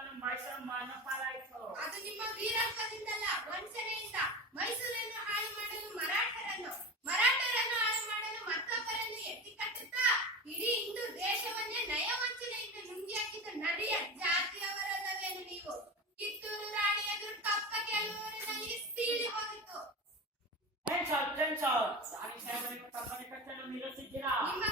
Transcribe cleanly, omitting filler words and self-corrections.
ತಾನು ಮೈಸೂರು ಮಾನ ಪಾಲಾಯಿತು. ಅದು ನಿಮ್ಮ ವೀರತ್ವದಿಂದಲ್ಲ, ವಂಚನೆಯಿಂದ. ಮೈಸೂರನ್ನು ಹಾಳು ಮಾಡಲು ಮರಾಠರನ್ನು ಹಾಳು ಮಾಡಲು ಮತ್ತೊಬ್ಬರನ್ನು ಎತ್ತಿ ಕಟ್ಟುತ್ತಾ ಇಡೀ ಹಿಂದೂ ದೇಶವನ್ನೇ ನಯವಂಚನೆಯಿಂದ ನುಂಗಿ ಹಾಕಿದ ನರಿಯ ಜಾತಿಯವರಲ್ಲವೇನು ನೀವು? ಕಿತ್ತೂರು ರಾಣಿ ಎದುರು ಕಪ್ಪ ಕೇಳುವವರಲ್ಲಿ ಸೀಳಿ ಹೋಗಿತ್ತು. ರಾಣಿ ಸಾಹೇಬರಿಗೆ ತಪ್ಪನೆ ಕಟ್ಟಲು ನಿಲ್ಲಿಸಿದ್ದೀರಾ? ನಿಮ್ಮ